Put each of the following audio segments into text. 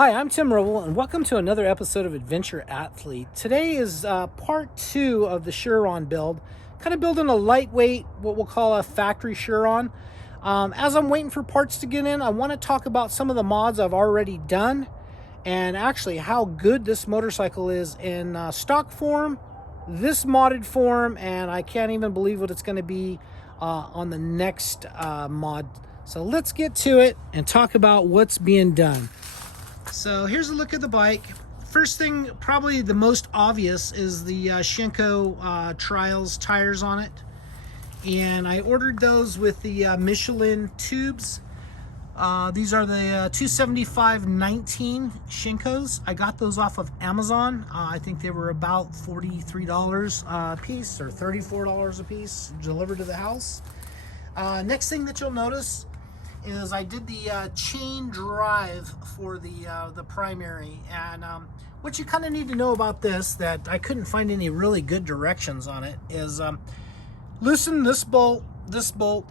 Hi, I'm Tim Roble, and welcome to another episode of Adventure Athlete. Today is part 2 of the Chiron build, kind of building a lightweight, what we'll call a factory Chiron. As I'm waiting for parts to get in, I want to talk about some of the mods I've already done, and actually how good this motorcycle is in stock form, this modded form, and I can't even believe what it's going to be on the next mod. So let's get to it and talk about what's being done. So here's a look at the bike. First thing, probably the most obvious, is the Shinko Trials tires on it. And I ordered those with the Michelin tubes. These are the 275/19 Shinkos. I got those off of Amazon. I think they were about $43 a piece or $34 a piece delivered to the house. Next thing that you'll notice is I did the chain drive for the primary, and what you kind of need to know about this, that I couldn't find any really good directions on it, is loosen this bolt,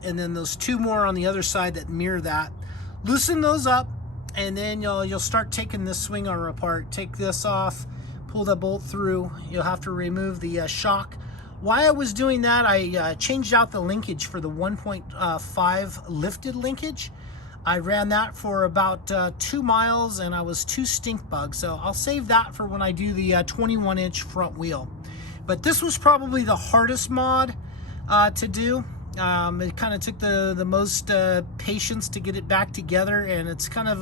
and then those two more on the other side that mirror that. Loosen those up, and then you'll start taking this swing arm apart. Take this off, pull the bolt through. You'll have to remove the shock. While I was doing that, I changed out the linkage for the 1.5 lifted linkage. I ran that for about 2 miles, and I was too stink bug, so I'll save that for when I do the 21-inch front wheel. But this was probably the hardest mod to do. It kind of took the most patience to get it back together, and it's kind of,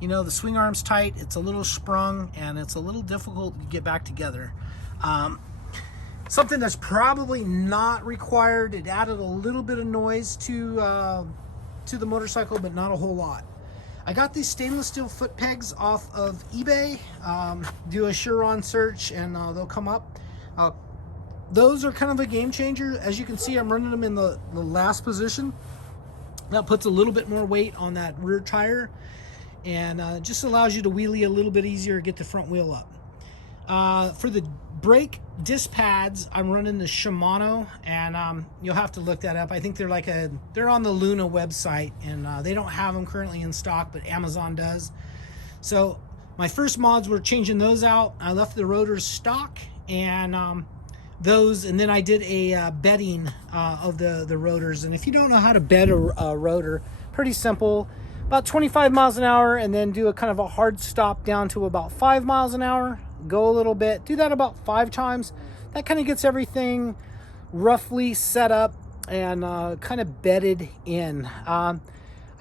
the swing arm's tight, it's a little sprung, and it's a little difficult to get back together. Something that's probably not required, it added a little bit of noise to the motorcycle, but not a whole lot. I got these stainless steel foot pegs off of eBay. Do a Chiron search and they'll come up. Those are kind of a game changer. As you can see, I'm running them in the last position. That puts a little bit more weight on that rear tire, and just allows you to wheelie a little bit easier, get the front wheel up. For the brake disc pads, I'm running the Shimano, and you'll have to look that up. I think they're on the Luna website, and they don't have them currently in stock, but Amazon does. So my first mods were changing those out. I left the rotors stock, and then I did a bedding of the rotors. And if you don't know how to bed a rotor, pretty simple. About 25 miles an hour, and then do a kind of a hard stop down to about 5 miles an hour. Go a little bit, do that about 5 times. That kind of gets everything roughly set up and kind of bedded in. I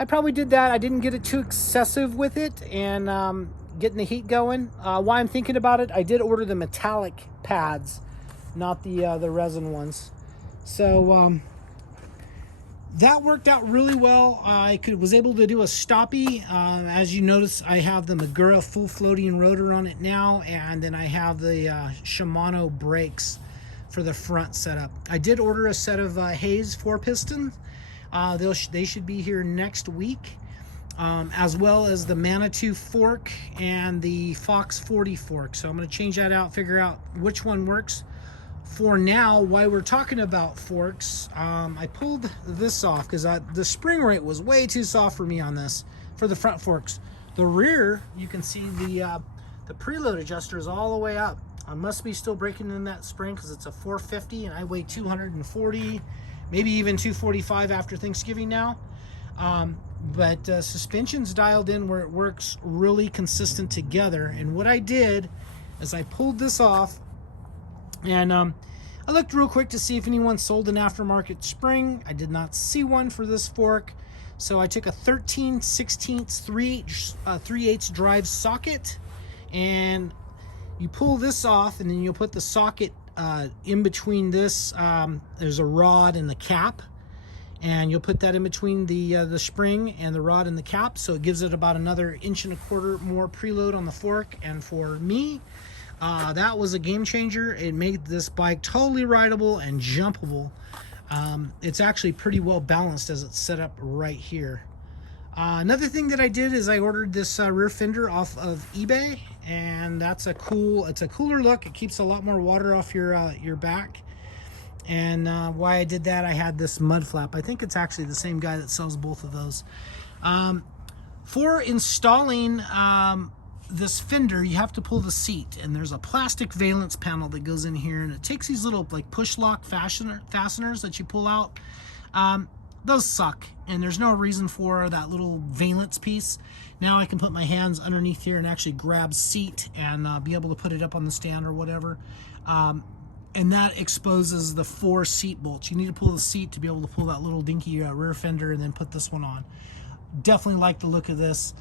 probably did that. I didn't get it too excessive with it, and getting the heat going. While I'm thinking about it, I did order the metallic pads, not the resin ones. So that worked out really well. I was able to do a stoppie. As you notice, I have the Magura full floating rotor on it now, and then I have the Shimano brakes for the front setup. I did order a set of Hayes 4-piston. They should be here next week, as well as the Manitou fork and the Fox 40 fork. So I'm going to change that out, figure out which one works. For now, while we're talking about forks, I pulled this off because the spring rate was way too soft for me on this, for the front forks. The rear, you can see the preload adjuster is all the way up. I must be still breaking in that spring because it's a 450 and I weigh 240, maybe even 245 after Thanksgiving now. But suspension's dialed in where it works really consistent together. And what I did is I pulled this off, and I looked real quick to see if anyone sold an aftermarket spring. I did not see one for this fork. So I took a 13/16 3/8 drive socket, and you pull this off, and then you'll put the socket in between this. There's a rod and the cap, and you'll put that in between the spring and the rod and the cap, so it gives it about another 1.25 inch more preload on the fork. And for me, that was a game changer. It made this bike totally rideable and jumpable. It's actually pretty well balanced as it's set up right here. Another thing that I did is I ordered this rear fender off of eBay, and it's a cooler look. It keeps a lot more water off your back. And why I did that, I had this mud flap. I think it's actually the same guy that sells both of those. For installing this Fender, you have to pull the seat, and there's a plastic valence panel that goes in here, and it takes these little like push lock fasteners that you pull out. Those suck, and there's no reason for that little valence piece. Now I can put my hands underneath here and actually grab seat and be able to put it up on the stand or whatever. And that exposes the 4 seat bolts. You need to pull the seat to be able to pull that little dinky rear fender and then put this one on. Definitely like the look of this.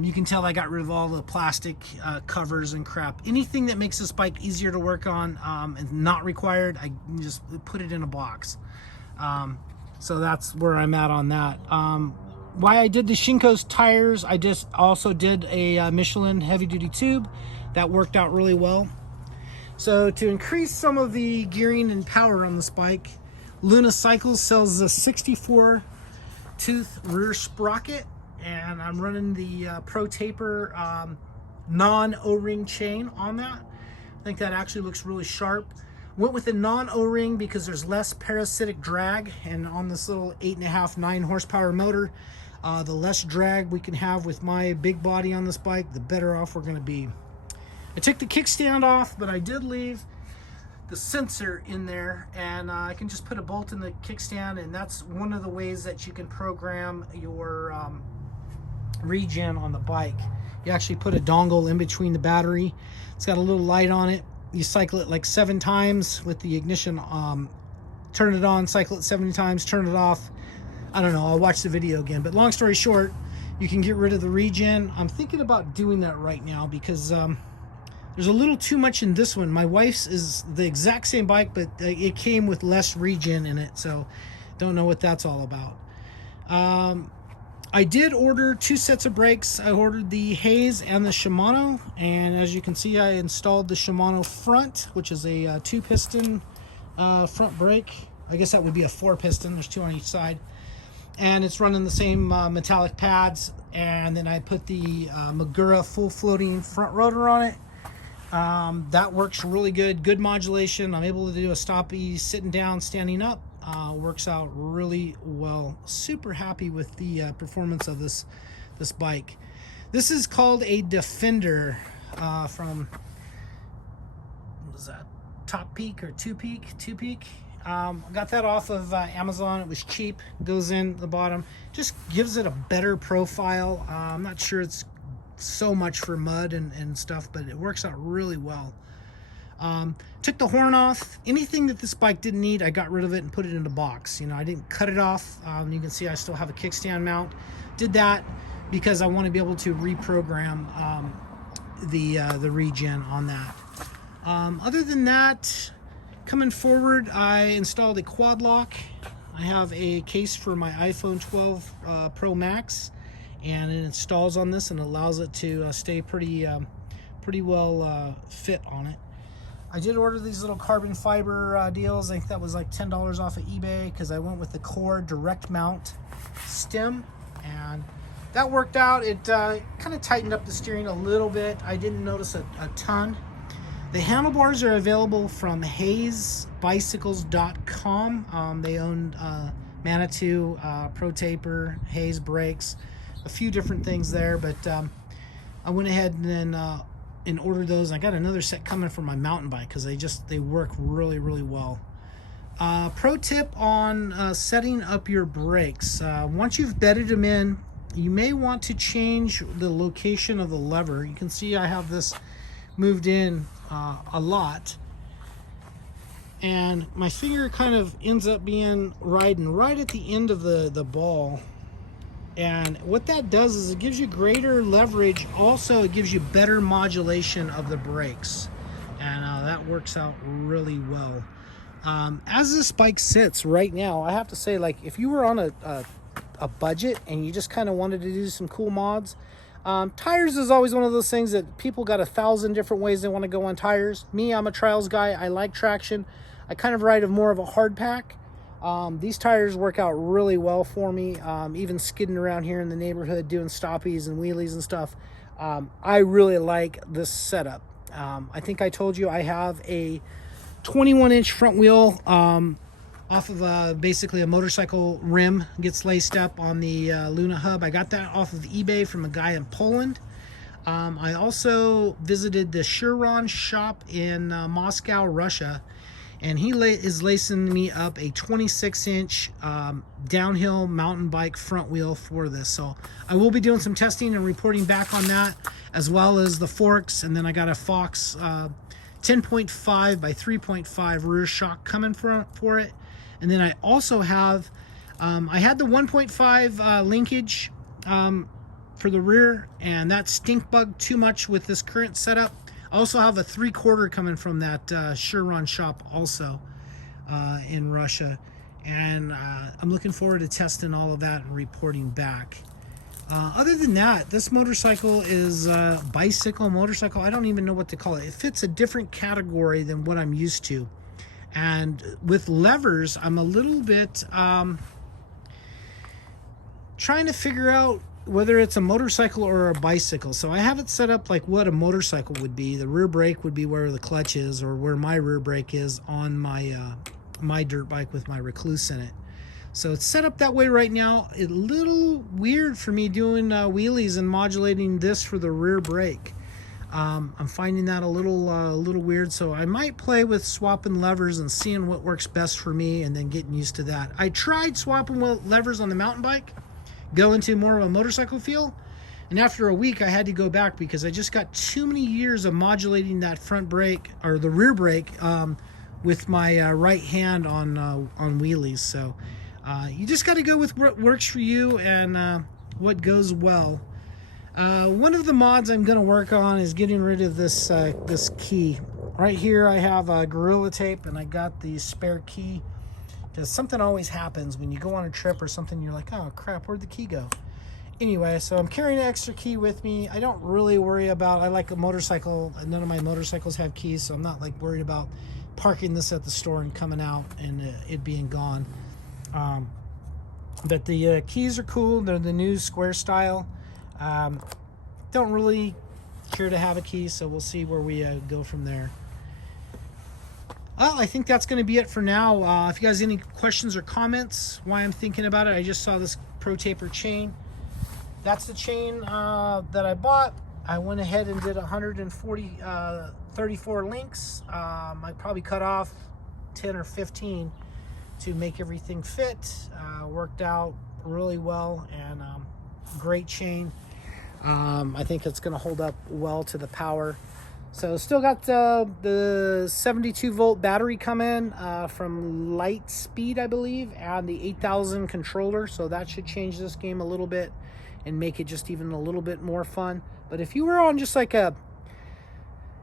You can tell I got rid of all the plastic covers and crap. Anything that makes this bike easier to work on and not required, I just put it in a box. So that's where I'm at on that. Why I did the Shinko's tires, I just also did a Michelin heavy-duty tube. That worked out really well. So to increase some of the gearing and power on this bike, Luna Cycles sells a 64 tooth rear sprocket, and I'm running the Pro Taper non O-ring chain on that. I think that actually looks really sharp. Went with the non O-ring because there's less parasitic drag, and on this little 8.5, 9 horsepower motor, the less drag we can have with my big body on this bike, the better off we're going to be. I took the kickstand off, but I did leave the sensor in there, and I can just put a bolt in the kickstand, and that's one of the ways that you can program your regen on the bike. You actually put a dongle in between the battery. It's got a little light on it. You cycle it like 7 times with the ignition. Turn it on, cycle it 7 times, turn it off. I don't know, I'll watch the video again. But long story short, you can get rid of the regen. I'm thinking about doing that right now because there's a little too much in this one. My wife's is the exact same bike, but it came with less regen in it, so don't know what that's all about. I did order 2 sets of brakes. I ordered the Hayes and the Shimano, and as you can see, I installed the Shimano front, which is a 2-piston front brake. I guess that would be a 4-piston. There's 2 on each side, and it's running the same metallic pads. And then I put the Magura full floating front rotor on it. That works really good modulation. I'm able to do a stoppie sitting down, standing up. Works out really well. Super happy with the performance of this bike. This is called a Defender from, what was that, Top Peak or Two Peak? Got that off of Amazon. It was cheap. Goes in the bottom. Just gives it a better profile. I'm not sure it's so much for mud and stuff, but it works out really well. Took the horn off. Anything that this bike didn't need, I got rid of it and put it in a box. You know, I didn't cut it off. You can see I still have a kickstand mount. Did that because I want to be able to reprogram the regen on that. Other than that, coming forward, I installed a quad lock. I have a case for my iPhone 12 Pro Max, and it installs on this and allows it to stay pretty well fit on it. I did order these little carbon fiber deals. I think that was like $10 off of eBay because I went with the Core direct mount stem, and that worked out. It kind of tightened up the steering a little bit. I didn't notice a ton. The handlebars are available from HayesBicycles.com. They own Manitou, Pro Taper, Hayes brakes, a few different things there, but I went ahead and ordered those. I got another set coming for my mountain bike because they work really well. Pro tip on setting up your brakes. Once you've bedded them in, you may want to change the location of the lever. You can see I have this moved in a lot, and my finger kind of ends up being riding right at the end of the ball. And what that does is it gives you greater leverage. Also, it gives you better modulation of the brakes, and that works out really well. As this bike sits right now, I have to say, like, if you were on a budget and you just kind of wanted to do some cool mods, tires is always one of those things that people got 1,000 different ways they want to go on tires. Me, I'm a trials guy. I like traction. I kind of ride more of a hard pack. These tires work out really well for me, even skidding around here in the neighborhood doing stoppies and wheelies and stuff. I really like this setup. I think I told you I have a 21-inch front wheel off of basically a motorcycle rim, gets laced up on the Luna hub. I got that off of eBay from a guy in Poland. I also visited the Chiron shop in Moscow, Russia, and he is lacing me up a 26-inch downhill mountain bike front wheel for this. So I will be doing some testing and reporting back on that, as well as the forks. And then I got a Fox 10.5 by 3.5 rear shock coming for it. And then I also have, I had the 1.5 linkage for the rear, and that stink bugged too much with this current setup. I also have a 3/4 coming from that Chiron shop also in Russia, and I'm looking forward to testing all of that and reporting back. Other than that, this motorcycle is a bicycle motorcycle. I don't even know what to call it. It fits a different category than what I'm used to, and with levers I'm a little bit trying to figure out whether it's a motorcycle or a bicycle. So I have it set up like what a motorcycle would be. The rear brake would be where the clutch is, or where my rear brake is on my my dirt bike with my Recluse in it. So it's set up that way right now. It's a little weird for me doing wheelies and modulating this for the rear brake. I'm finding that a little weird, so I might play with swapping levers and seeing what works best for me, and then getting used to that. I tried swapping levers on the mountain bike, go into more of a motorcycle feel, and after a week I had to go back because I just got too many years of modulating that front brake or the rear brake with my right hand on wheelies. So you just got to go with what works for you and what goes well. One of the mods I'm going to work on is getting rid of this this key right here. I have Gorilla Tape, and I got the spare key, because something always happens when you go on a trip or something. You're like, oh crap, where'd the key go? Anyway, so I'm carrying an extra key with me. I don't really worry about, I like a motorcycle, none of my motorcycles have keys, so I'm not like worried about parking this at the store and coming out and it being gone. But the keys are cool. They're the new square style. Don't really care to have a key, so we'll see where we go from there. Well, I think that's going to be it for now. If you guys have any questions or comments why I'm thinking about it, I just saw this Pro Taper chain. That's the chain that I bought. I went ahead and did 34 links. I probably cut off 10 or 15 to make everything fit. Worked out really well, and great chain. I think it's going to hold up well to the power. So still got the 72 volt battery coming from Lightspeed, I believe, and the 8000 controller. So that should change this game a little bit and make it just even a little bit more fun. But if you were on just like a,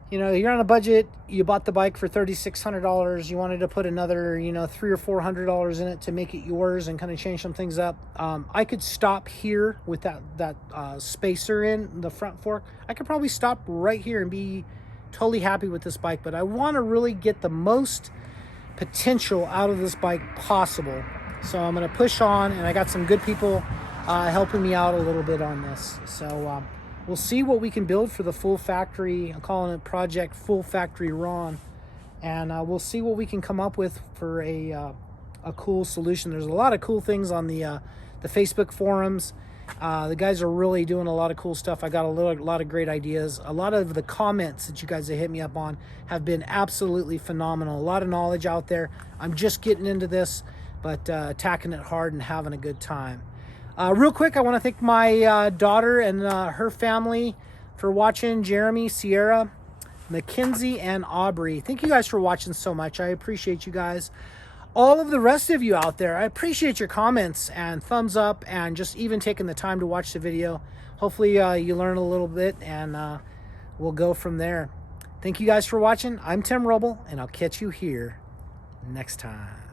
you know, you're on a budget, you bought the bike for $3,600, you wanted to put another, you know, $300 or $400 in it to make it yours and kind of change some things up. I could stop here with that spacer in the front fork. I could probably stop right here and be totally happy with this bike, but I want to really get the most potential out of this bike possible. So I'm going to push on, and I got some good people helping me out a little bit on this. So we'll see what we can build for the full factory. I'm calling it Project Full Factory Ron, and we'll see what we can come up with for a cool solution. There's a lot of cool things on the Facebook forums. The guys are really doing a lot of cool stuff. I got a lot of great ideas. A lot of the comments that you guys have hit me up on have been absolutely phenomenal. A lot of knowledge out there. I'm just getting into this, but attacking it hard and having a good time. Real quick, I want to thank my daughter and her family for watching. Jeremy, Sierra, Mackenzie, and Aubrey. Thank you guys for watching so much. I appreciate you guys. All of the rest of you out there, I appreciate your comments and thumbs up and just even taking the time to watch the video. Hopefully you learn a little bit, and we'll go from there. Thank you guys for watching. I'm Tim Roble, and I'll catch you here next time.